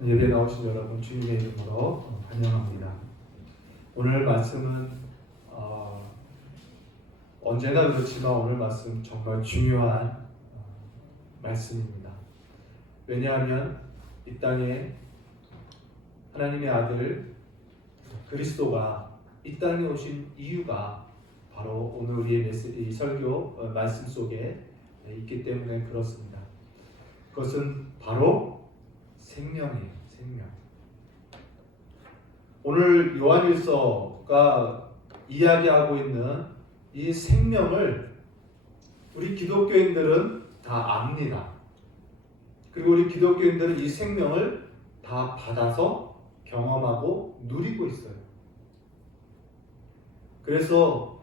예배 나오신 여러분 주님의 이름으로 환영합니다. 오늘 말씀은 언제나 그렇지만 오늘 말씀 정말 중요한 말씀입니다. 왜냐하면 이 땅에 하나님의 아들 그리스도가 이 땅에 오신 이유가 바로 오늘 우리의 이 설교 말씀 속에 있기 때문에 그렇습니다. 그것은 바로 생명이에요. 생명. 오늘 요한일서가 이야기하고 있는 이 생명을 우리 기독교인들은 다 압니다. 그리고 우리 기독교인들은 이 생명을 다 받아서 경험하고 누리고 있어요. 그래서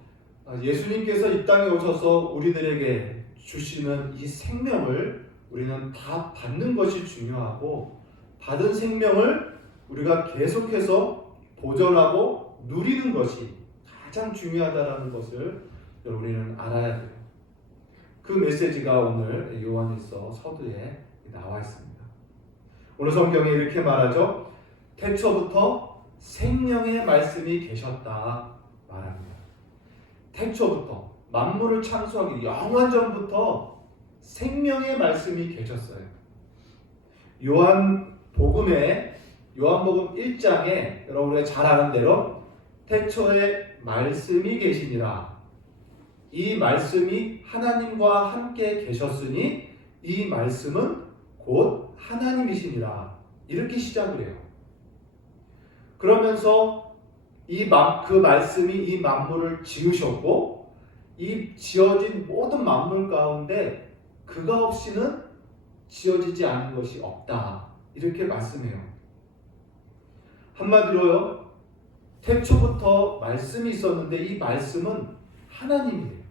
예수님께서 이 땅에 오셔서 우리들에게 주시는 이 생명을 우리는 다 받는 것이 중요하고, 받은 생명을 우리가 계속해서 보존하고 누리는 것이 가장 중요하다는 것을 우리는 알아야 돼요. 그 메시지가 오늘 요한일서 서두에 나와 있습니다. 오늘 성경에 이렇게 말하죠. 태초부터 생명의 말씀이 계셨다 말합니다. 태초부터 만물을 창조하기 영원전부터 생명의 말씀이 계셨어요. 요한복음 1장에 여러분이 잘 아는 대로 태초에 말씀이 계시니라. 이 말씀이 하나님과 함께 계셨으니 이 말씀은 곧 하나님이시니라. 이렇게 시작을 해요. 그러면서 그 말씀이 이 만물을 지으셨고, 이 지어진 모든 만물 가운데 그가 없이는 지어지지 않은 것이 없다. 이렇게 말씀해요. 한마디로요, 태초부터 말씀이 있었는데 이 말씀은 하나님이에요.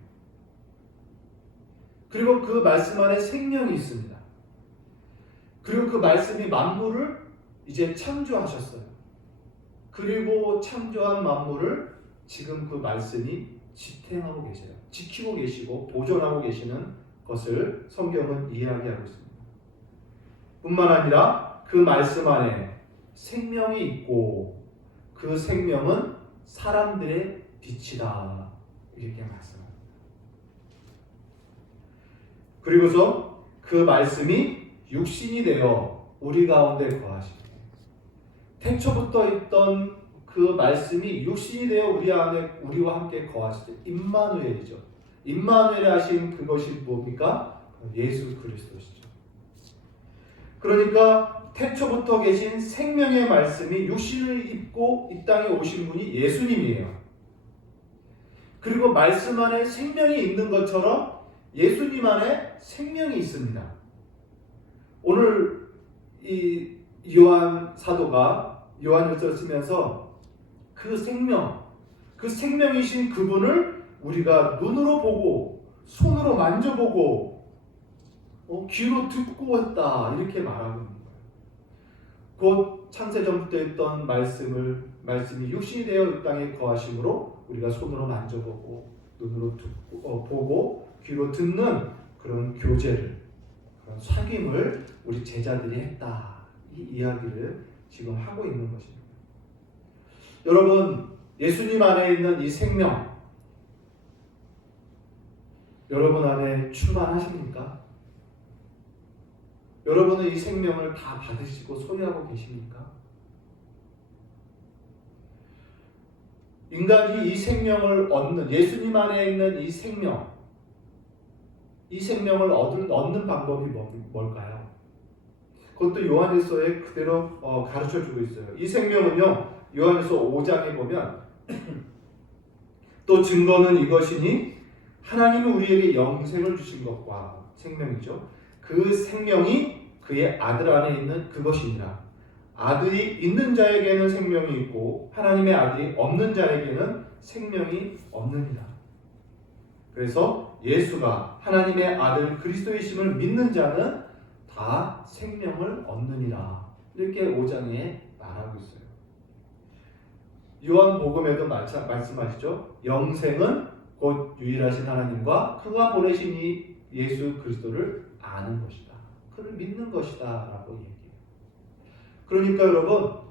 그리고 그 말씀 안에 생명이 있습니다. 그리고 그 말씀이 만물을 이제 창조하셨어요. 그리고 창조한 만물을 지금 그 말씀이 지탱하고 계세요. 지키고 계시고 보존하고 계시는 것을 성경은 이야기하고 있습니다. 뿐만 아니라 그 말씀 안에 생명이 있고 그 생명은 사람들의 빛이다. 이렇게 말씀합니다. 그리고서 그 말씀이 육신이 되어 우리 가운데 거하시고, 태초부터 있던 그 말씀이 육신이 되어 우리와 함께 거하실 때 임마누엘이죠. 임마누엘 하신 그것이 뭡니까? 예수 그리스도시죠. 그러니까 태초부터 계신 생명의 말씀이 육신을 입고 이 땅에 오신 분이 예수님이에요. 그리고 말씀 안에 생명이 있는 것처럼 예수님 안에 생명이 있습니다. 오늘 이 요한 사도가 요한일서를 쓰면서 그 생명이신 그분을 우리가 눈으로 보고 손으로 만져보고 귀로 듣고 했다. 이렇게 말하고 있는 거예요. 곧 창세전부터 있던 말씀이 육신이 되어 이 땅에 거하심으로 우리가 손으로 만져보고 눈으로 보고 귀로 듣는 그런 교제를, 그런 사귐을 우리 제자들이 했다. 이 이야기를 지금 하고 있는 것입니다. 여러분, 예수님 안에 있는 이 생명, 여러분 안에 충만하십니까? 여러분은 이 생명을 다 받으시고 소유하고 계십니까? 인간이 이 생명을 얻는, 예수님 안에 있는 이 생명을 얻는 방법이 뭘까요? 그것도 요한일서에 그대로 가르쳐주고 있어요. 이 생명은요, 요한일서 5장에 보면 또 증거는 이것이니 하나님이 우리에게 영생을 주신 것과, 생명이죠. 그 생명이 그의 아들 안에 있는 그것이니라. 아들이 있는 자에게는 생명이 있고 하나님의 아들이 없는 자에게는 생명이 없느니라. 그래서 예수가 하나님의 아들 그리스도이심을 믿는 자는 다 생명을 얻느니라. 이렇게 5장에 말하고 있어요. 요한복음에도 말씀하시죠. 영생은 곧 유일하신 하나님과 그가 보내신 이 예수 그리스도를 아는 것이다. 그를 믿는 것이다 라고 얘기해요. 그러니까 여러분,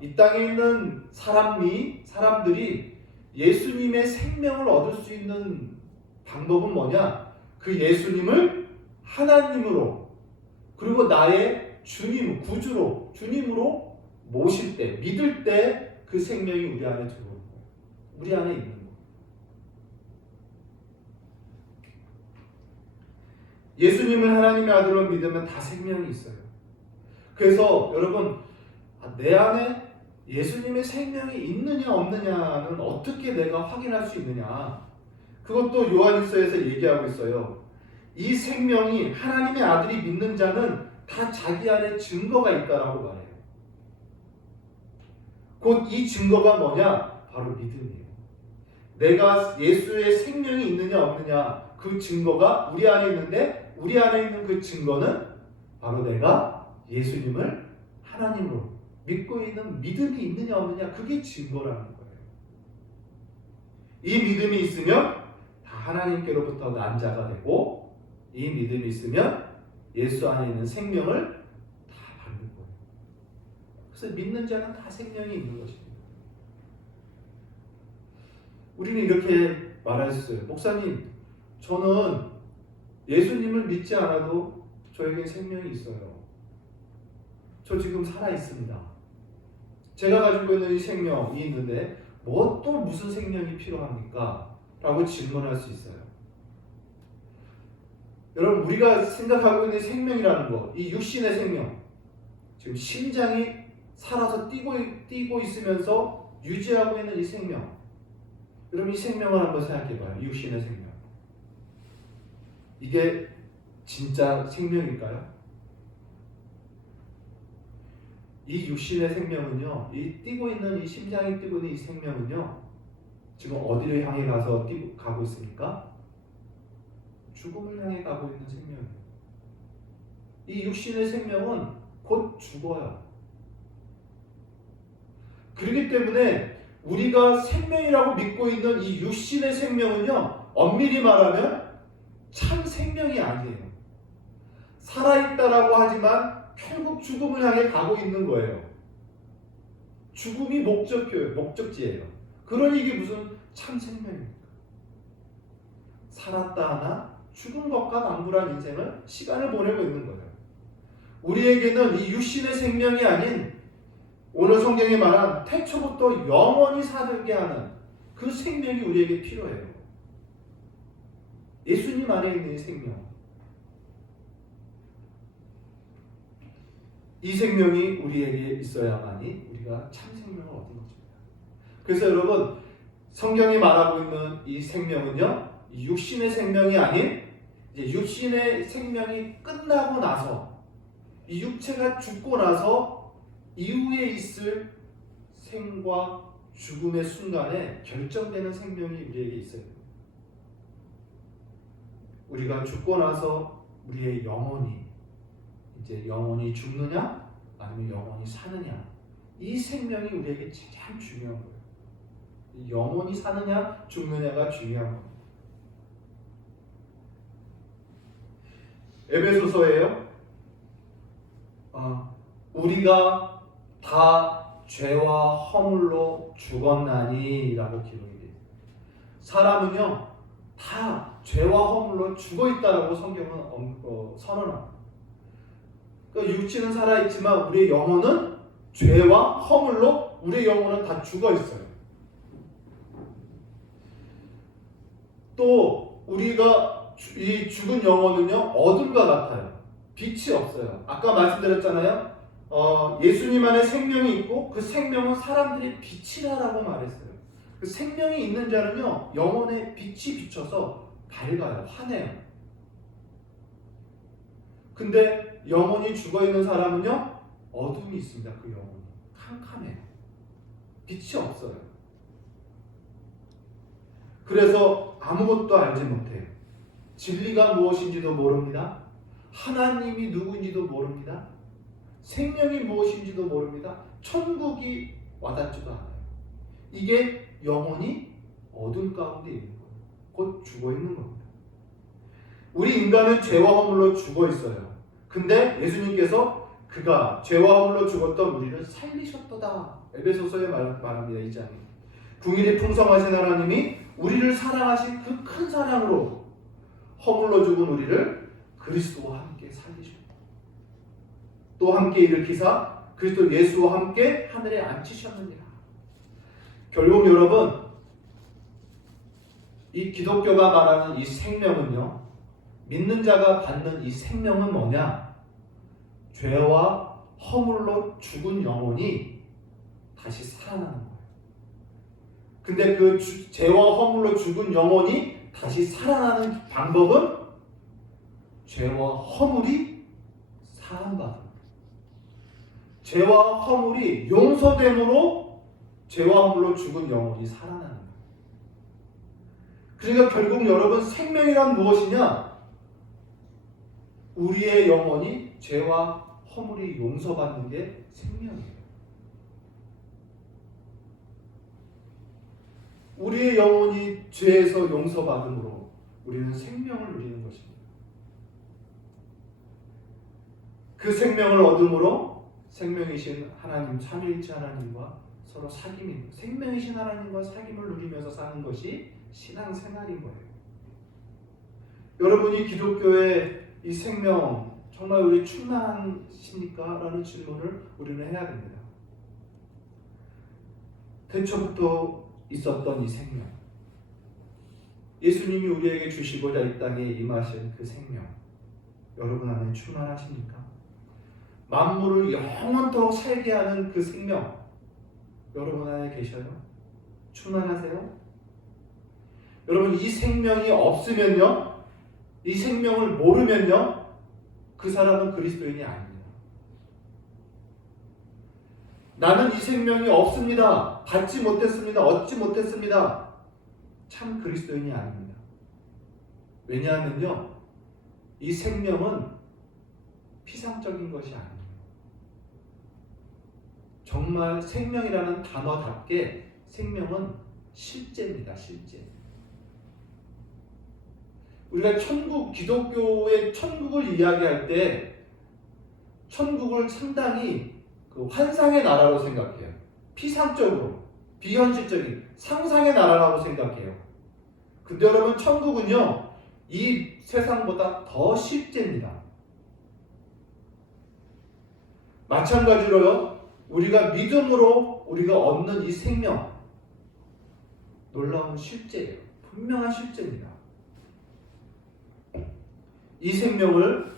이 땅에 있는 사람들이 예수님의 생명을 얻을 수 있는 방법은 뭐냐? 그 예수님을 하나님으로, 그리고 나의 주님, 구주로, 주님으로 모실 때, 믿을 때 그 생명이 우리 안에 들어오는 거예요. 우리 안에 있는 거예요. 예수님을 하나님의 아들로 믿으면 다 생명이 있어요. 그래서 여러분, 내 안에 예수님의 생명이 있느냐 없느냐는 어떻게 내가 확인할 수 있느냐? 그것도 요한일서에서 얘기하고 있어요. 이 생명이 하나님의 아들이 믿는 자는 다 자기 안에 증거가 있다라고 말해요. 곧 이 증거가 뭐냐? 바로 믿음이에요. 내가 예수의 생명이 있느냐 없느냐, 그 증거가 우리 안에 있는데, 우리 안에 있는 그 증거는 바로 내가 예수님을 하나님으로 믿고 있는 믿음이 있느냐 없느냐, 그게 증거라는 거예요. 이 믿음이 있으면 다 하나님께로부터 난 자가 되고, 이 믿음이 있으면 예수 안에 있는 생명을 다 받는 거예요. 그래서 믿는 자는 다 생명이 있는 것입니다. 우리는 이렇게 말했어요. 목사님, 저는 예수님을 믿지 않아도 저에게 생명이 있어요. 저 지금 살아 있습니다. 제가 가지고 있는 이 생명이 있는데 뭐 또 무슨 생명이 필요합니까? 라고 질문할 수 있어요. 여러분, 우리가 생각하고 있는 생명이라는 거, 이 육신의 생명, 지금 심장이 살아서 뛰고 있으면서 유지하고 있는 이 생명, 여러분 이 생명을 한번 생각해봐요. 육신의 생명, 이게 진짜 생명일까요? 이 육신의 생명은요, 이 뛰고 있는 이 심장이 뛰고 있는 이 생명은요, 지금 어디를 향해 가고 있습니까? 죽음을 향해 가고 있는 생명이에요. 이 육신의 생명은 곧 죽어요. 그렇기 때문에 우리가 생명이라고 믿고 있는 이 육신의 생명은요, 엄밀히 말하면 참 생명이 아니에요. 살아있다라고 하지만 결국 죽음을 향해 가고 있는 거예요. 죽음이 목적지예요. 그러니 이게 무슨 참 생명입니까? 살았다 하나 죽은 것과 낭불한 인생을, 시간을 보내고 있는 거예요. 우리에게는 이 육신의 생명이 아닌 오늘 성경에 말한 태초부터 영원히 살게 하는 그 생명이 우리에게 필요해요. 예수님 안에 있는 이 생명. 이 생명이 우리에게 있어야만이 우리가 참 생명을 얻는 것입니다. 그래서 여러분, 성경이 말하고 있는 이 생명은요, 이 육신의 생명이 아닌 이제 육신의 생명이 끝나고 나서, 이 육체가 죽고 나서 이후에 있을 생과 죽음의 순간에 결정되는 생명이 우리에게 있어요. 우리가 죽고 나서 우리의 영혼이 이제 영원히 죽느냐 아니면 영원히 사느냐, 이 생명이 우리에게 가장 중요한 거예요. 영원히 사느냐 죽느냐가 중요한 거예요. 에베소서에요, 우리가 다 죄와 허물로 죽었나니 라고 기록이 돼요. 사람은요 다 죄와 허물로 죽어 있다라고 성경은 선언합니다. 그러니까 육체는 살아있지만 우리의 영혼은 죄와 허물로, 우리의 영혼은 다 죽어 있어요. 또 우리가 이 죽은 영혼은요 어둠과 같아요. 빛이 없어요. 아까 말씀드렸잖아요. 예수님 안에 생명이 있고 그 생명은 사람들의 빛이라고 말했어요. 그 생명이 있는 자는요 영혼에 빛이 비쳐서 밝아요, 환해요. 근데 영혼이 죽어있는 사람은요 어둠이 있습니다. 그 영혼이 캄캄해요. 빛이 없어요. 그래서 아무것도 알지 못해요. 진리가 무엇인지도 모릅니다. 하나님이 누구인지도 모릅니다. 생명이 무엇인지도 모릅니다. 천국이 와닿지도 않아요. 이게 영혼이 어둠 가운데 있는 거예요. 곧 죽어 있는 겁니다. 우리 인간은 죄와 허물로 죽어 있어요. 근데 예수님께서 그가 죄와 허물로 죽었던 우리를 살리셨도다. 에베소서에 말합니다. 이 장이. 궁일이 풍성하신 하나님이 우리를 사랑하신 그 큰 사랑으로 허물로 죽은 우리를 그리스도와 함께 살리셨다. 또 함께 일으키사 그리스도 예수와 함께 하늘에 앉히셨느니라. 결국 여러분, 이 기독교가 말하는 이 생명은요, 믿는 자가 받는 이 생명은 뭐냐? 죄와 허물로 죽은 영혼이 다시 살아나는 거예요. 근데 그 죄와 허물로 죽은 영혼이 다시 살아나는 방법은 죄와 허물이 사함받는 거예요. 죄와 허물이 용서됨으로 죄와 허물로 죽은 영혼이 살아나는 거예요. 그러니까 결국 여러분, 생명이란 무엇이냐? 우리의 영혼이 죄와 허물이 용서받는 게 생명이에요. 우리의 영혼이 죄에서 용서받음으로 우리는 생명을 누리는 것입니다. 그 생명을 얻음으로 생명이신 하나님, 삼위일체 하나님과 서로 사귐이, 생명이신 하나님과 사귐을 누리면서 사는 것이 신앙생활인 거예요. 여러분이 기독교의 이 생명 정말 우리 충만하십니까? 라는 질문을 우리는 해야 됩니다. 태초부터 있었던 이 생명, 예수님이 우리에게 주시고자 이 땅에 임하신 그 생명, 여러분 안에 충만하십니까? 만물을 영원토록 살게 하는 그 생명, 여러분 안에 계셔요? 충만하세요? 여러분, 이 생명이 없으면요, 이 생명을 모르면요, 그 사람은 그리스도인이 아닙니다. 나는 이 생명이 없습니다. 받지 못했습니다. 얻지 못했습니다. 참 그리스도인이 아닙니다. 왜냐하면요, 이 생명은 피상적인 것이 아닙니다. 정말 생명이라는 단어답게 생명은 실제입니다. 실제. 우리가 천국, 기독교의 천국을 이야기할 때 천국을 상당히 그 환상의 나라로 생각해요. 피상적으로, 비현실적인 상상의 나라라고 생각해요. 근데 여러분, 천국은요, 이 세상보다 더 실제입니다. 마찬가지로요, 우리가 믿음으로 우리가 얻는 이 생명, 놀라운 실제예요. 분명한 실제입니다. 이 생명을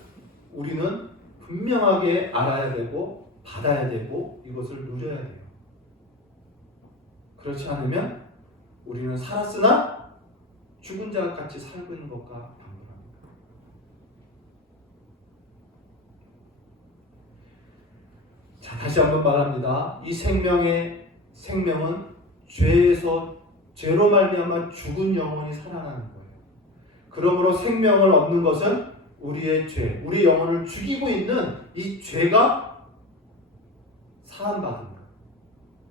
우리는 분명하게 알아야 되고 받아야 되고 이것을 누려야 돼요. 그렇지 않으면 우리는 살았으나 죽은 자 같이 살고 있는 것과 방문합니다. 자, 다시 한번 말합니다. 이 생명은 죄로 말미암아 죽은 영혼이 살아나는 거예요. 그러므로 생명을 얻는 것은 우리의 죄, 우리 영혼을 죽이고 있는 이 죄가 사함받은 것,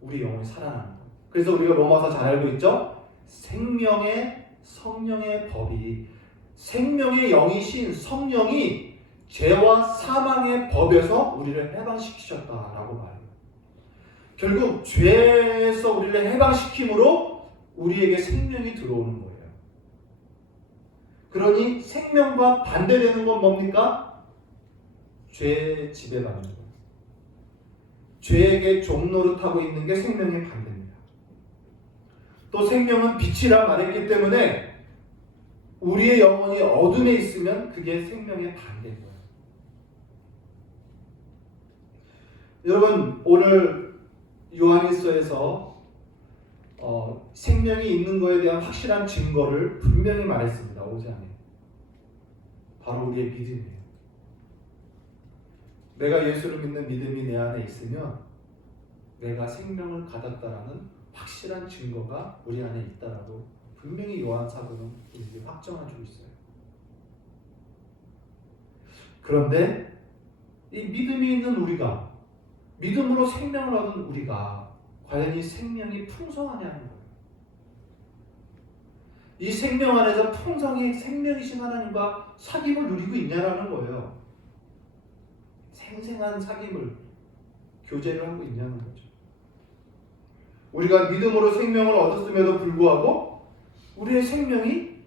우리 영혼이 살아나는 것. 그래서 우리가 로마서 잘 알고 있죠? 생명의 성령의 법이, 생명의 영이신 성령이 죄와 사망의 법에서 우리를 해방시키셨다라고 말해요. 결국 죄에서 우리를 해방시킴으로 우리에게 생명이 들어오는 거예요. 그러니 생명과 반대되는 건 뭡니까? 죄에 지배받는 것. 죄에게 종노릇하고 있는 게 생명의 반대입니다. 또 생명은 빛이라 말했기 때문에 우리의 영혼이 어둠에 있으면 그게 생명의 반대인 거예요. 여러분, 오늘 요한일서에서 생명이 있는 것에 대한 확실한 증거를 분명히 말했습니다. 5장에. 바로 우리의 믿음이에요. 내가 예수를 믿는 믿음이 내 안에 있으면 내가 생명을 가졌다라는 확실한 증거가 우리 안에 있다라고 분명히 요한 사도는 우리에게 확정해주고 있어요. 그런데 이 믿음이 있는 우리가, 믿음으로 생명을 얻은 우리가 과연 이 생명이 풍성하냐는 거예요. 이 생명 안에서 풍성히 생명이신 하나님과 사귐을 누리고 있냐라는 거예요. 생생한 사귐을 교제를 하고 있냐는 거죠. 우리가 믿음으로 생명을 얻었음에도 불구하고 우리의 생명이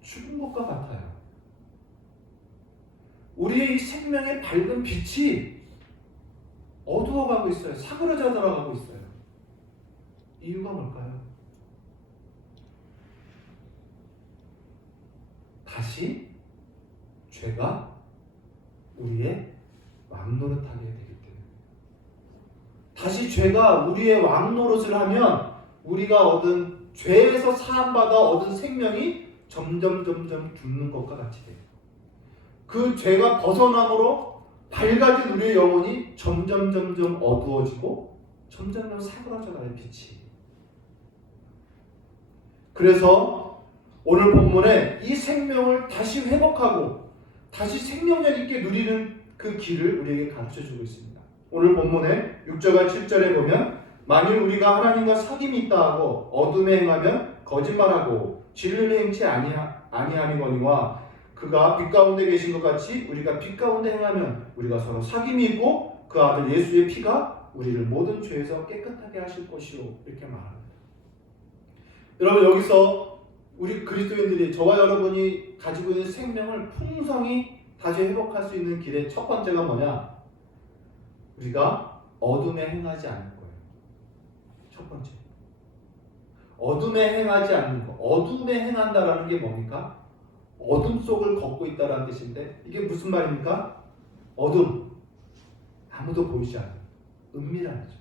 죽은 것과 같아요. 우리의 이 생명의 밝은 빛이 어두워가고 있어요. 사그러져 들어가고 있어요. 이유가 뭘까요? 다시 죄가 우리의 왕노릇하게 되기 때문에, 다시 죄가 우리의 왕노릇을 하면 우리가 얻은 죄에서 사함받아 얻은 생명이 점점 죽는 것과 같이 돼요. 그 죄가 벗어남으로 밝아진 우리의 영혼이 점점 어두워지고 점점 사그러져 가는 빛이. 그래서 오늘 본문에 이 생명을 다시 회복하고 다시 생명력 있게 누리는 그 길을 우리에게 가르쳐주고 있습니다. 오늘 본문에 6절과 7절에 보면 만일 우리가 하나님과 사귐이 있다 하고 어둠에 행하면 거짓말하고 진리를 행치 아니하니거니와 그가 빛 가운데 계신 것 같이 우리가 빛 가운데 행하면 우리가 서로 사귐이 있고 그 아들 예수의 피가 우리를 모든 죄에서 깨끗하게 하실 것이요, 이렇게 말합니다. 여러분, 여기서 우리 그리스도인들이, 저와 여러분이 가지고 있는 생명을 풍성히 다시 회복할 수 있는 길의 첫 번째가 뭐냐? 우리가 어둠에 행하지 않는 거예요. 첫 번째, 어둠에 행하지 않는 거. 어둠에 행한다라는 게 뭡니까? 어둠 속을 걷고 있다라는 뜻인데, 이게 무슨 말입니까? 어둠, 아무도 보이지 않는 은밀한 거죠.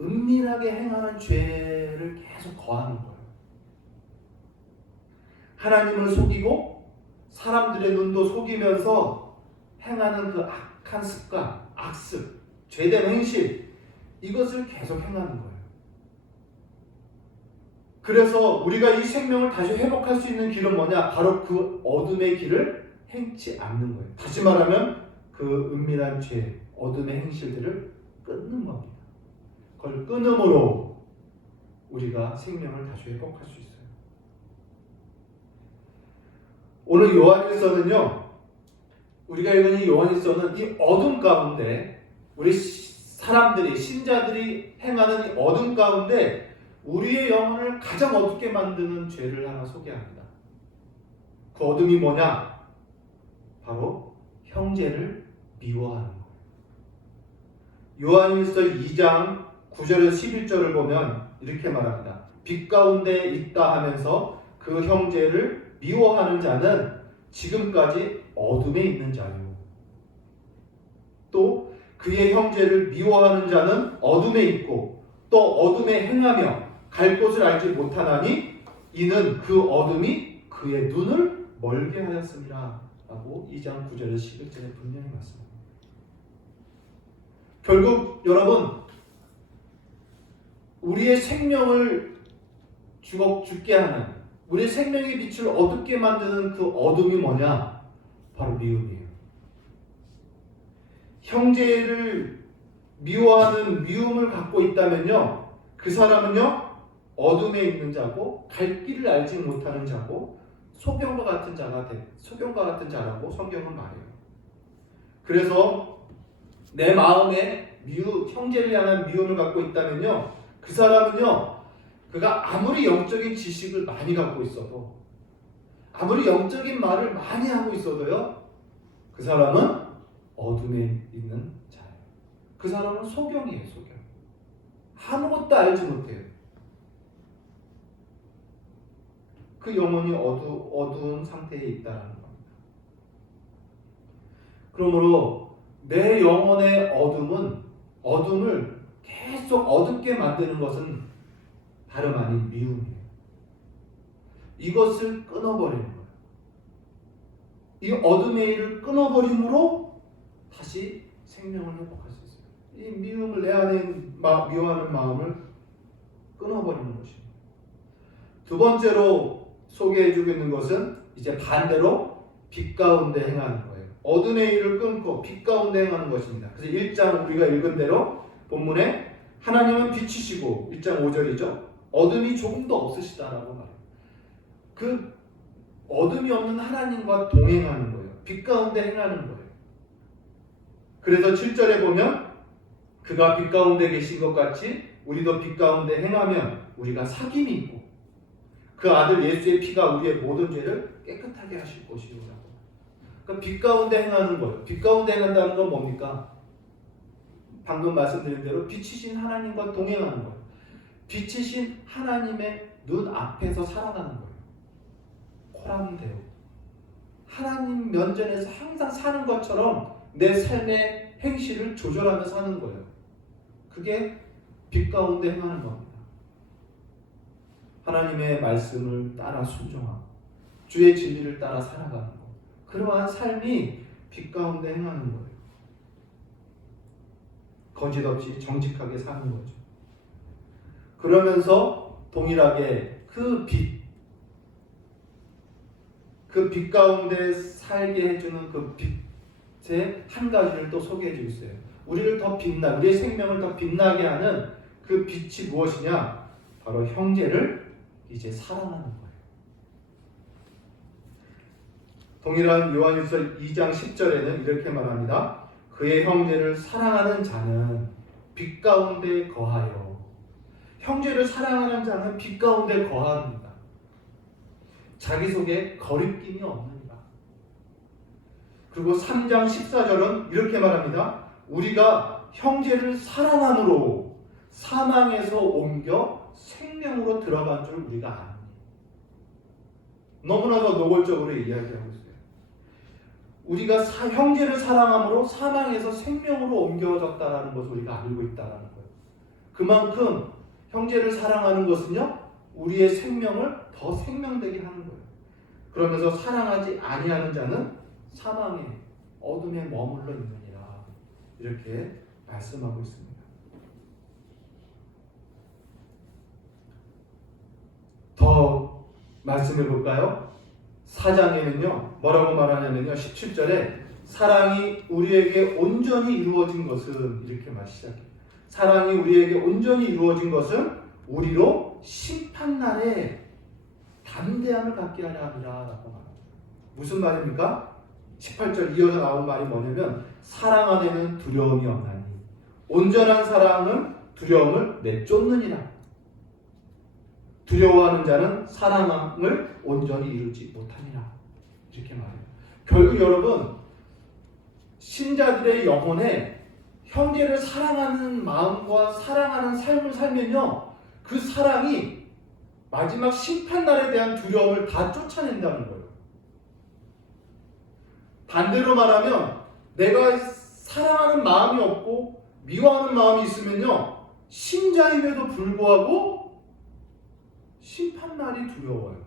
은밀하게 행하는 죄를 계속 거하는 거예요. 하나님을 속이고 사람들의 눈도 속이면서 행하는 그 악한 습관, 악습, 죄된 행실, 이것을 계속 행하는 거예요. 그래서 우리가 이 생명을 다시 회복할 수 있는 길은 뭐냐? 바로 그 어둠의 길을 행치 않는 거예요. 다시 말하면 그 은밀한 죄, 어둠의 행실들을 끊는 겁니다. 그걸 끊음으로 우리가 생명을 다시 회복할 수 있어요. 오늘 요한일서는요, 우리가 읽은 이 요한일서는 이 어둠 가운데, 우리 사람들이, 신자들이 행하는 이 어둠 가운데 우리의 영혼을 가장 어둡게 만드는 죄를 하나 소개합니다. 그 어둠이 뭐냐? 바로 형제를 미워하는 거예요. 요한일서 2장 9절에서 11절을 보면 이렇게 말합니다. 빛 가운데 있다 하면서 그 형제를 미워하는 자는 지금까지 어둠에 있는 자요. 또 그의 형제를 미워하는 자는 어둠에 있고 또 어둠에 행하며 갈 곳을 알지 못하나니 이는 그 어둠이 그의 눈을 멀게 하였습니다. 라고 2장 9절에서 11절에 분명히 말씀합니다. 결국 여러분, 우리의 생명을 죽게 하는, 우리의 생명의 빛을 어둡게 만드는 그 어둠이 뭐냐? 바로 미움이에요. 형제를 미워하는 미움을 갖고 있다면요, 그 사람은요 어둠에 있는 자고 갈 길을 알지 못하는 자고 소경과 같은 자라고 성경은 말해요. 그래서 내 마음에 형제를 향한 미움을 갖고 있다면요, 그 사람은요, 그가 아무리 영적인 지식을 많이 갖고 있어도, 아무리 영적인 말을 많이 하고 있어도요, 그 사람은 어둠에 있는 자예요. 그 사람은 소경이에요, 소경. 아무것도 알지 못해요. 그 영혼이 어두운 상태에 있다는 겁니다. 그러므로 내 영혼의 어둠을 계속 어둡게 만드는 것은 다름 아닌 미움이에요. 이것을 끊어버리는 거예요. 이 어둠의 일을 끊어버림으로 다시 생명을 회복할 수 있어요. 이 미움을, 내 안에 미워하는 마음을 끊어버리는 것입니다. 두 번째로 소개해주고 있는 것은 이제 반대로 빛 가운데 행하는 거예요. 어둠의 일을 끊고 빛 가운데 행하는 것입니다. 그래서 1장 우리가 읽은 대로 본문에 하나님은 빛이시고 1장 5절이죠. 어둠이 조금도 없으시다라고 말해요. 그 어둠이 없는 하나님과 동행하는 거예요. 빛 가운데 행하는 거예요. 그래서 7절에 보면 그가 빛 가운데 계신 것 같이 우리도 빛 가운데 행하면 우리가 사귐이 있고 그 아들 예수의 피가 우리의 모든 죄를 깨끗하게 하실 것이라고. 그러니까 빛 가운데 행하는 거예요. 빛 가운데 행한다는 건 뭡니까? 방금 말씀드린 대로 빛이신 하나님과 동행하는 거예요. 빛이신 하나님의 눈 앞에서 살아가는 거예요. 코람이 되어 하나님 면전에서 항상 사는 것처럼 내 삶의 행실을 조절하며 사는 거예요. 그게 빛 가운데 행하는 겁니다. 하나님의 말씀을 따라 순종하고 주의 진리를 따라 살아가는 것. 그러한 삶이 빛 가운데 행하는 거예요. 거짓 없이 정직하게 사는 거죠. 그러면서 동일하게 그 빛 가운데 살게 해주는 그 빛의 한 가지를 또 소개해 주고 있어요. 우리의 생명을 더 빛나게 하는 그 빛이 무엇이냐? 바로 형제를 이제 사랑하는 거예요. 동일한 요한일서 2장 10절에는 이렇게 말합니다. 그의 형제를 사랑하는 자는 빛 가운데 거하여. 형제를 사랑하는 자는 빛 가운데 거합니다. 자기 속에 거리낌이 없느니라. 그리고 3장 14절은 이렇게 말합니다. 우리가 형제를 사랑함으로 사망에서 옮겨 생명으로 들어간 줄 우리가 압니다. 너무나도 노골적으로 이야기하고 있어요. 우리가 형제를 사랑함으로 사망에서 생명으로 옮겨졌다는 것을 우리가 알고 있다는 거예요. 그만큼 형제를 사랑하는 것은요, 우리의 생명을 더 생명되게 하는 거예요. 그러면서 사랑하지 아니하는 자는 사망의 어둠에 머물러 있느니라. 이렇게 말씀하고 있습니다. 더 말씀해 볼까요? 4장에는요 뭐라고 말하냐면요 17절에 사랑이 우리에게 온전히 이루어진 것은 이렇게 시작해요. 사랑이 우리에게 온전히 이루어진 것은 우리로 심판날에 담대함을 갖게 하려 함이라 라고 말합니다. 무슨 말입니까? 18절 이어서 나온 말이 뭐냐면 사랑 안에는 두려움이 없나니 온전한 사랑은 두려움을 내쫓느니라. 두려워하는 자는 사랑을 온전히 이루지 못하니라. 이렇게 말해요. 결국 여러분 신자들의 영혼에 형제를 사랑하는 마음과 사랑하는 삶을 살면요 그 사랑이 마지막 심판날에 대한 두려움을 다 쫓아낸다는 거예요. 반대로 말하면 내가 사랑하는 마음이 없고 미워하는 마음이 있으면요 신자임에도 불구하고 심판날이 두려워요.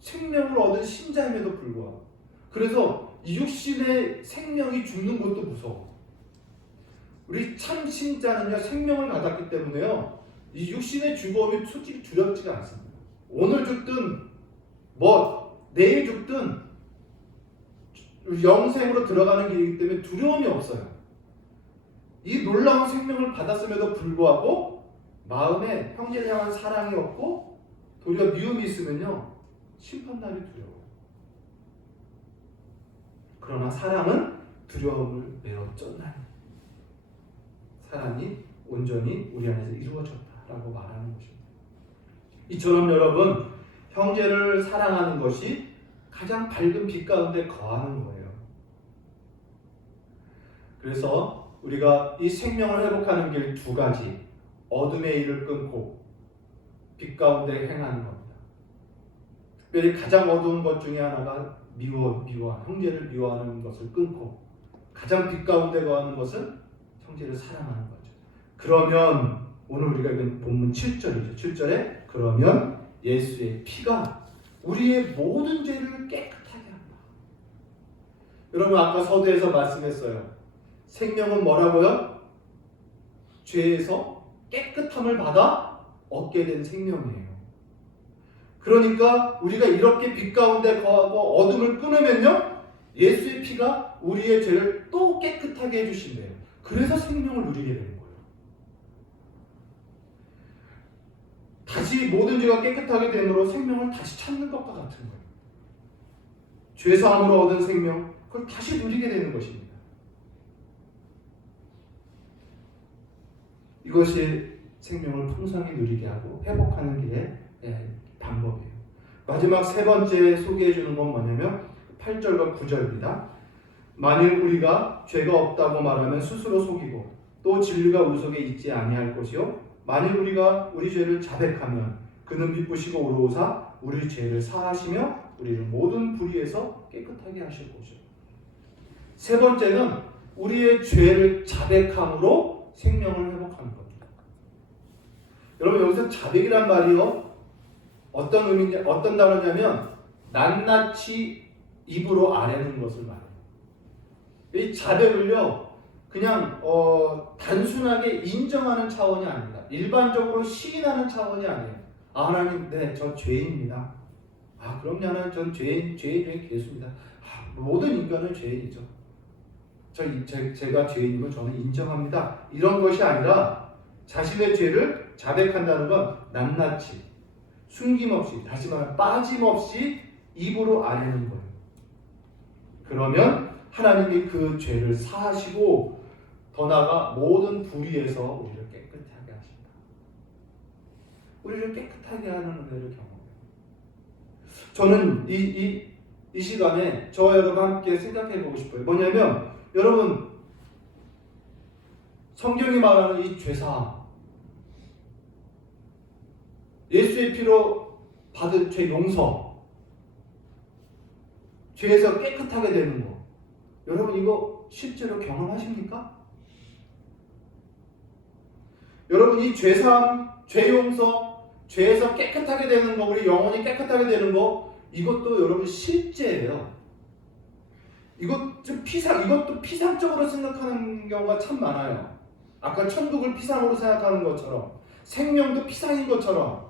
생명을 얻은 신자임에도 불구하고. 그래서 이 육신의 생명이 죽는 것도 무서워. 우리 참 신자는요 생명을 받았기 때문에요 이 육신의 죽음이 솔직히 두렵지가 않습니다. 오늘 죽든 내일 죽든 영생으로 들어가는 길이기 때문에 두려움이 없어요. 이 놀라운 생명을 받았음에도 불구하고 마음에 형제를 향한 사랑이 없고 도리어 미움이 있으면요 심판날이 두려워요. 그러나 사랑은 두려움을 내어 쫓나니 사랑이 온전히 우리 안에서 이루어졌다라고 말하는 것입니다. 이처럼 여러분 형제를 사랑하는 것이 가장 밝은 빛 가운데 거하는 거예요. 그래서 우리가 이 생명을 회복하는 길 두 가지, 어둠의 일을 끊고 빛 가운데 행하는 겁니다. 특별히 가장 어두운 것 중에 하나가 형제를 미워하는 것을 끊고 가장 빛 가운데 거하는 것은 형제를 사랑하는 거죠. 그러면 오늘 우리가 읽은 본문 7절이죠. 7절에 그러면 예수의 피가 우리의 모든 죄를 깨끗하게 한다. 여러분 아까 서두에서 말씀했어요. 생명은 뭐라고요? 죄에서 깨끗함을 받아 얻게 된 생명이에요. 그러니까 우리가 이렇게 빛 가운데 거하고 어둠을 끊으면요 예수의 피가 우리의 죄를 또 깨끗하게 해주신대요. 그래서 생명을 누리게 되는 거예요. 다시 모든 죄가 깨끗하게 됨으로 생명을 다시 찾는 것과 같은 거예요. 죄사함으로 얻은 생명, 그걸 다시 누리게 되는 것입니다. 이것이 생명을 풍성히 누리게 하고 회복하는 길의 방법이에요. 마지막 세 번째 소개해 주는 건 뭐냐면 8절과 9절입니다. 만일 우리가 죄가 없다고 말하면 스스로 속이고 또 진리가 우리 속에 있지 아니할 것이요 만일 우리가 우리 죄를 자백하면 그는 미쁘시고 의로우사 우리 죄를 사하시며 우리를 모든 불의에서 깨끗하게 하실 것이요. 세 번째는 우리의 죄를 자백함으로 생명을 회복하는 겁니다. 여러분 여기서 자백이란 말이요 어떤 의미냐, 어떤 단어냐면 낱낱이 입으로 아뢰는 것을 말해요. 이 자백을요 그냥 단순하게 인정하는 차원이 아닙니다. 일반적으로 시인하는 차원이 아니에요. 아 하나님, 네, 저 죄인입니다. 아 그럼요, 하나님, 전 죄인 중에 괴수입니다. 모든 인간은 죄인이죠. 제가 죄인임을 저는 인정합니다. 이런 것이 아니라 자신의 죄를 자백한다는 건 낱낱이 숨김없이, 다시 말하면 빠짐없이 입으로 아뢰는 거예요. 그러면 하나님이 그 죄를 사하시고 더 나아가 모든 불의에서 우리를 깨끗하게 하신다. 우리를 깨끗하게 하는 은혜를 경험해요. 저는 이 시간에 저와 여러분 함께 생각해 보고 싶어요. 뭐냐면 여러분 성경이 말하는 이 죄사함, 예수의 피로 받은 죄 용서, 죄에서 깨끗하게 되는 거, 여러분 이거 실제로 경험하십니까? 여러분 이 죄사함, 죄 용서, 죄에서 깨끗하게 되는 거, 우리 영혼이 깨끗하게 되는 거, 이것도 여러분 실제예요. 이것도 피상적으로 생각하는 경우가 참 많아요. 아까 천국을 피상으로 생각하는 것처럼, 생명도 피상인 것처럼,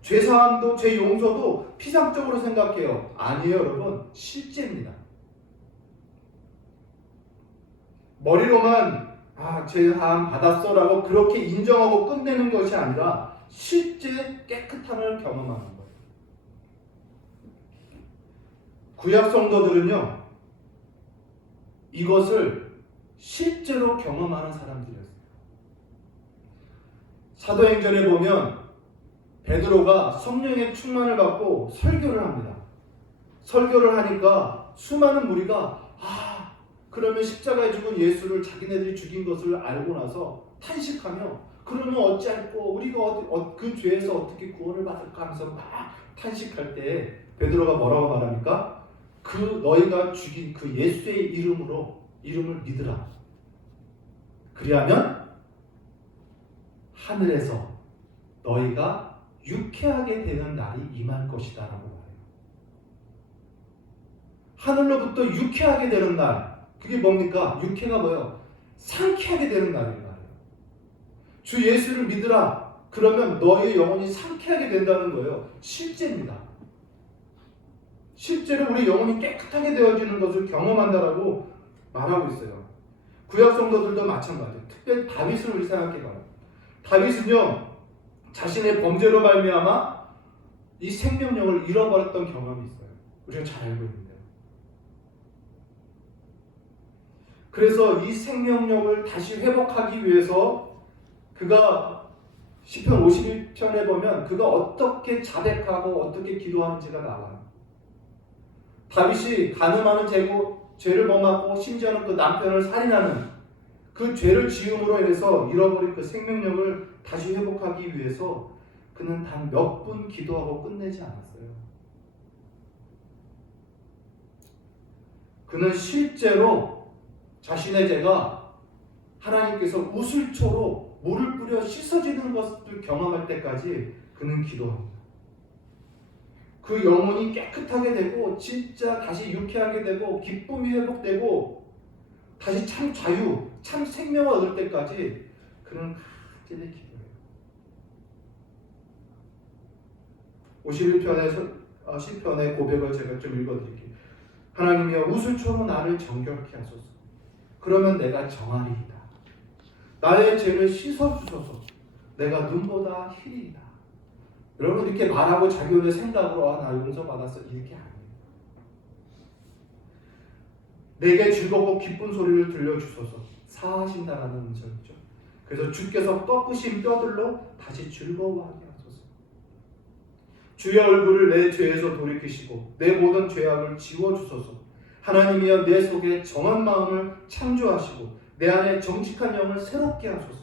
죄사함도 죄 용서도 피상적으로 생각해요. 아니에요, 여러분. 실제입니다. 머리로만 죄사함 받았어라고 그렇게 인정하고 끝내는 것이 아니라 실제 깨끗함을 경험하는 거예요. 구약 성도들은요, 이것을 실제로 경험하는 사람들이었어요. 사도행전에 보면 베드로가 성령의 충만을 받고 설교를 합니다. 설교를 하니까 수많은 무리가 그러면 십자가에 죽은 예수를 자기네들이 죽인 것을 알고 나서 탄식하며 그러면 어찌할꼬 우리가 그 죄에서 어떻게 구원을 받을까 하면서 막 탄식할 때 베드로가 뭐라고 말합니까? 너희가 죽인 그 예수의 이름을 믿으라. 그리하면 하늘에서 너희가 유쾌하게 되는 날이 임할 것이다 라고 말해요. 하늘로부터 유쾌하게 되는 날, 그게 뭡니까? 유쾌가 뭐예요? 상쾌하게 되는 날인 말이에요. 주 예수를 믿으라. 그러면 너의 영혼이 상쾌하게 된다는 거예요. 실제입니다. 실제로 우리 영혼이 깨끗하게 되어지는 것을 경험한다라고 말하고 있어요. 구약 성도들도 마찬가지예요. 특별히 다윗을 우리 생각해봐요. 다윗은요, 자신의 범죄로 말미암아 이 생명력을 잃어버렸던 경험이 있어요. 우리가 잘 알고 있는데요. 그래서 이 생명력을 다시 회복하기 위해서 그가 시편 51편에 보면 그가 어떻게 자백하고 어떻게 기도하는지가 나와요. 다윗이 간음하는 죄를 범하고 심지어는 그 남편을 살인하는 그 죄를 지음으로 인해서 잃어버린 그 생명력을 다시 회복하기 위해서 그는 단 몇 분 기도하고 끝내지 않았어요. 그는 실제로 자신의 죄가 하나님께서 우슬초로 물을 뿌려 씻어지는 것을 경험할 때까지 그는 기도합니다. 그 영혼이 깨끗하게 되고 진짜 다시 유쾌하게 되고 기쁨이 회복되고 다시 참 자유, 참 생명을 얻을 때까지 그는 간절히 기도해요. 51편의 시편의 고백을 제가 좀 읽어드릴게요. 하나님이여 우슬초로 나를 정결케 하소서. 그러면 내가 정하리이다. 나의 죄를 씻어주소서. 내가 눈보다 희리이다. 여러분 이렇게 말하고 자기 오늘 생각으로 나 용서받았어 이렇게 아니에요. 내게 즐겁고 기쁜 소리를 들려주소서. 사하신다라는 음성이죠. 그래서 주께서 꺾으신 뼈들로 다시 즐거워하게 하소서. 주의 얼굴을 내 죄에서 돌이키시고 내 모든 죄악을 지워주소서. 하나님이여 내 속에 정한 마음을 창조하시고 내 안에 정직한 영을 새롭게 하소서.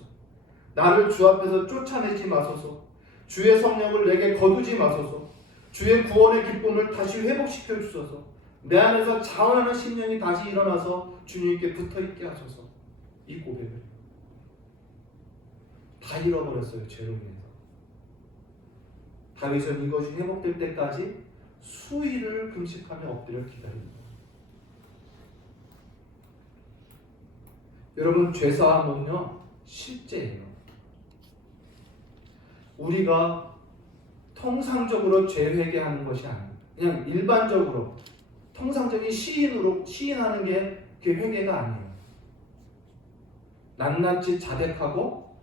나를 주 앞에서 쫓아내지 마소서. 주의 성령을 내게 거두지 마소서. 주의 구원의 기쁨을 다시 회복시켜 주소서. 내 안에서 자원하는 심령이 다시 일어나서 주님께 붙어있게 하소서. 이 고백을 다 잃어버렸어요. 죄로 인해서. 다윗은 이것이 회복될 때까지 수일을 금식하며 엎드려 기다립니다. 여러분, 죄사함은요 실제예요. 우리가 통상적으로 죄 회개하는 것이 아니에요. 그냥 일반적으로 통상적인 시인하는 게 그게 회개가 아니에요. 낱낱이 자백하고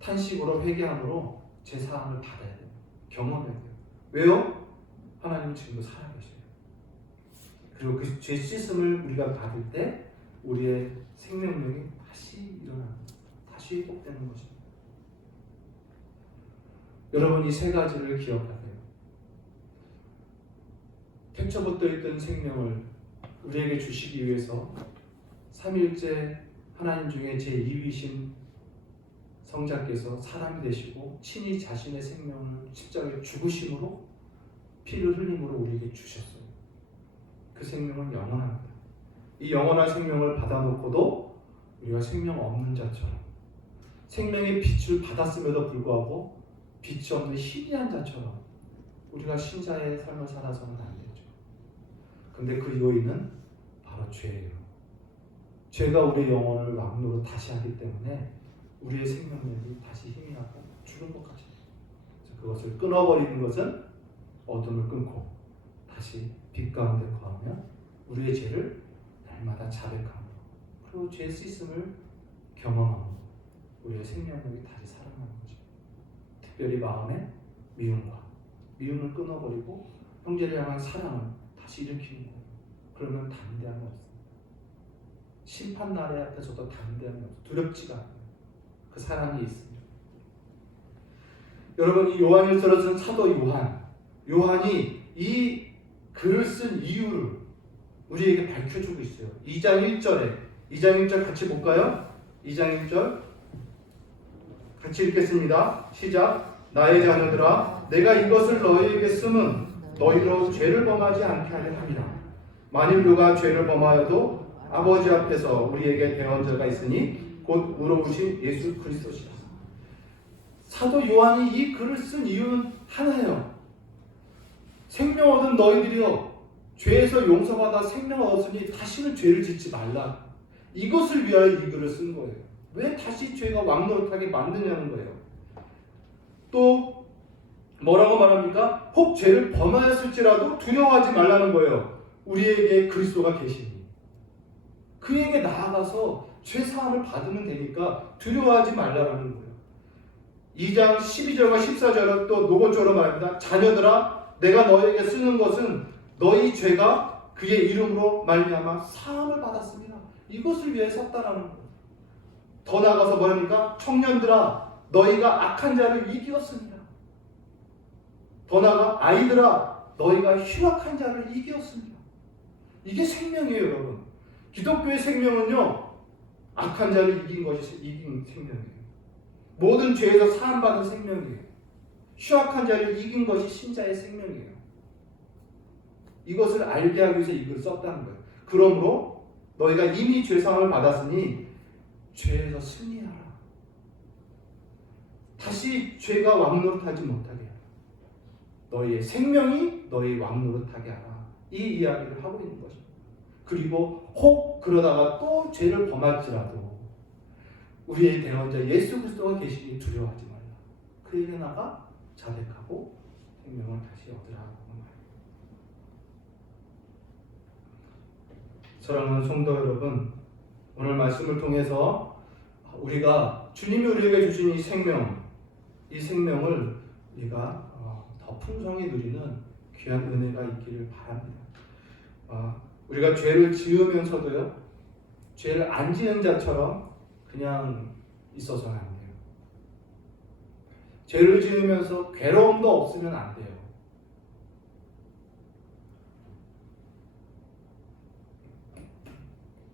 탄식으로 회개함으로 죄사함을 받아야 돼요. 경험해야 돼요. 왜요? 하나님은 지금도 살아계셔요. 그리고 그 죄 씻음을 우리가 받을 때 우리의 생명력이 다시 일어나는, 다시 회복되는 것입니다. 여러분, 이 세 가지를 기억하세요. 태초부터 있던 생명을 우리에게 주시기 위해서 삼위일체 하나님 중에 제2위신 성자께서 사람이 되시고 친히 자신의 생명을 십자가에 죽으심으로 피를 흘림으로 우리에게 주셨어요. 그 생명은 영원합니다. 이 영원한 생명을 받아놓고도 우리가 생명 없는 자처럼, 생명의 빛을 받았음에도 불구하고 빛이 없는 희미한 자처럼 우리가 신자의 삶을 살아서는 안 되죠. 근데 그 요인은 바로 죄예요. 죄가 우리의 영혼을 왕노로 다시 하기 때문에 우리의 생명력이 다시 희미하고 죽은 것 같아요. 그것을 끊어버리는 것은 어둠을 끊고 다시 빛 가운데 거하며 우리의 죄를 날마다 자백하며 그리고 죄 씻음을 경험하며 우리의 생명력이 다시 살아나는 거죠. 특별히 마음의 미움을 끊어버리고 형제를 향한 사랑을 다시 일으키는 거예요. 그러면 담대함이 없습니다. 심판날의 앞에서도 담대함이 없어요. 두렵지가 않아요. 그 사랑이 있습니다. 여러분, 이 요한일서를 쓴 사도 요한이 이 글을 쓴 이유를 우리에게 밝혀주고 있어요. 2장 1절 같이 볼까요? 2장 1절 같이 읽겠습니다. 시작. 나의 자녀들아, 내가 이것을 너희에게 쓰면 너희로 죄를 범하지 않게 하려 함이라. 만일 누가 죄를 범하여도 아버지 앞에서 우리에게 대언자가 있으니 곧 의로우신 예수 그리스도시라. 사도 요한이 이 글을 쓴 이유는 하나예요. 생명 얻은 너희들이여, 죄에서 용서받아 생명을 얻으니 다시는 죄를 짓지 말라. 이것을 위하여 이 글을 쓴 거예요. 왜 다시 죄가 왕노릇하게 만드냐는 거예요. 또 뭐라고 말합니까? 혹 죄를 범하였을지라도 두려워하지 말라는 거예요. 우리에게 그리스도가 계시니 그에게 나아가서 죄사함을 받으면 되니까 두려워하지 말라는 거예요. 2장 12절과 14절은 또 노골적으로 말합니다. 자녀들아, 내가 너에게 쓰는 것은 너희 죄가 그의 이름으로 말미암아 사함을 받았습니다. 이것을 위해 샀다라는 거예요. 더 나아가서 뭐랍니까? 청년들아, 너희가 악한 자를 이기었습니다. 더 나아가 아이들아, 너희가 흉악한 자를 이기었습니다. 이게 생명이에요, 여러분. 기독교의 생명은요, 악한 자를 이긴 생명이에요. 모든 죄에서 사함받은 생명이에요. 흉악한 자를 이긴 것이 신자의 생명이에요. 이것을 알게 하기 위해서 이걸 썼다는 거예요. 그러므로 너희가 이미 죄사함을 받았으니 죄에서 승리하라. 다시 죄가 왕노릇하지 못하게 하라. 너희의 생명이 너희 왕노릇하게 하라. 이 이야기를 하고 있는 거죠. 그리고 혹 그러다가 또 죄를 범할지라도 우리의 대원자 예수 그리스도가 계시니 두려워하지 말라. 그에게 나가 자백하고 생명을 다시 얻으라고 말합니다. 사랑하는 성도 여러분, 오늘 말씀을 통해서 우리가 주님이 우리에게 주신 이 생명을 우리가 더 풍성히 누리는 귀한 은혜가 있기를 바랍니다. 우리가 죄를 지으면서도요, 죄를 안 지은 자처럼 그냥 있어서는 안 돼요. 죄를 지으면서 괴로움도 없으면 안 돼요.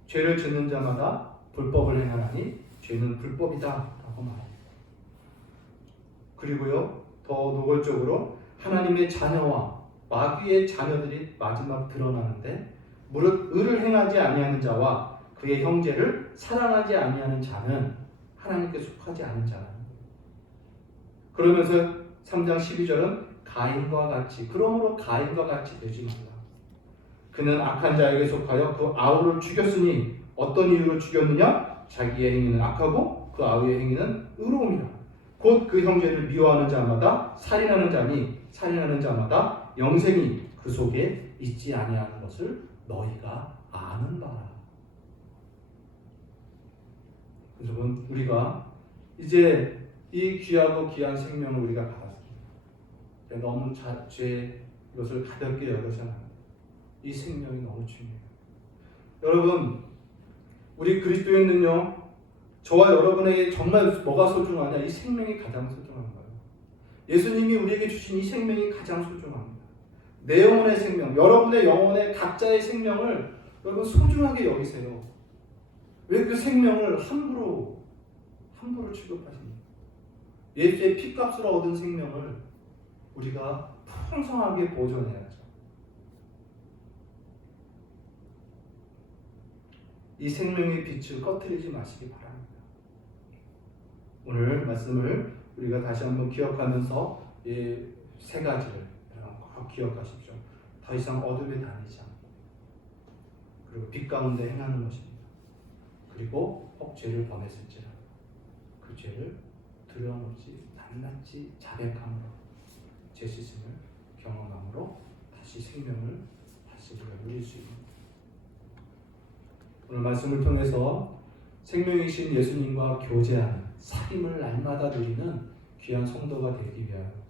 죄를 짓는 자마다 불법을 행하나니 죄는 불법이다 라고 말합니다. 그리고요, 더 노골적으로 하나님의 자녀와 마귀의 자녀들이 마지막 드러나는데, 무릇 의를 행하지 아니하는 자와 그의 형제를 사랑하지 아니하는 자는 하나님께 속하지 않은 자라. 그러면서 3장 12절은 가인과 같이, 그러므로 가인과 같이 되지 말라. 그는 악한 자에게 속하여 그 아우를 죽였으니 어떤 이유로 죽였느냐? 자기의 행위는 악하고 그 아우의 행위는 의로움이라. 곧 그 형제를 미워하는 자마다 살인하는 자니 살인하는 자마다 영생이 그 속에 있지 아니하는 것을 너희가 아는 바라. 여러분, 우리가 이제 이 귀하고 귀한 생명을 우리가 받았습니다. 너무 죄 이것을 가볍게 여겨서는 안 돼요. 이 생명이 너무 중요해요. 여러분, 우리 그리스도인은요, 저와 여러분에게 정말 뭐가 소중하냐? 이 생명이 가장 소중한 거예요. 예수님이 우리에게 주신 이 생명이 가장 소중합니다. 내 영혼의 생명, 여러분의 영혼의 각자의 생명을 여러분 소중하게 여기세요. 왜 그 생명을 함부로 취급하십니까? 예수의 피값으로 얻은 생명을 우리가 풍성하게 보존해야죠. 이 생명의 빛을 꺼트리지 마시기 바랍니다. 오늘 말씀을 우리가 다시 한번 기억하면서 이 세 가지를 꼭 기억하십시오. 더 이상 어둠에 다니지 않고, 그리고 빛 가운데 행하는 것입니다. 그리고 혹 죄를 범했을지라 그 죄를 두려움 없이 낱낱이 자백함으로 죄 씻음을 경험함으로 다시 생명을 다시 우리가 누릴 수 있습니다. 오늘 말씀을 통해서 생명이신 예수님과 교제하는 삶을 날마다 누리는 귀한 성도가 되기 위하여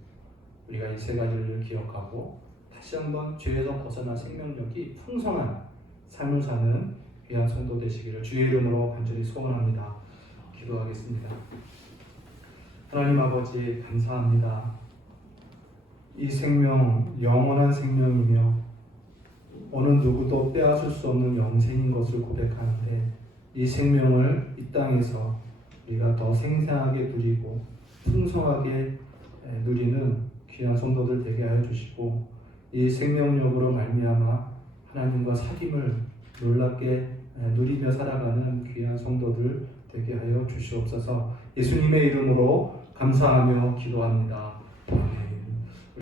우리가 이 세 가지를 기억하고 다시 한번 죄에서 벗어난 생명력이 풍성한 삶을 사는 귀한 성도 되시기를 주의 이름으로 간절히 소원합니다. 기도하겠습니다. 하나님 아버지, 감사합니다. 이 생명, 영원한 생명이며 어느 누구도 빼앗을 수 없는 영생인 것을 고백하는데, 이 생명을 이 땅에서 우리가 더 생생하게 누리고 풍성하게 누리는 귀한 성도들 되게 하여 주시고, 이 생명력으로 말미암아 하나님과 사귐을 놀랍게 누리며 살아가는 귀한 성도들 되게 하여 주시옵소서. 예수님의 이름으로 감사하며 기도합니다.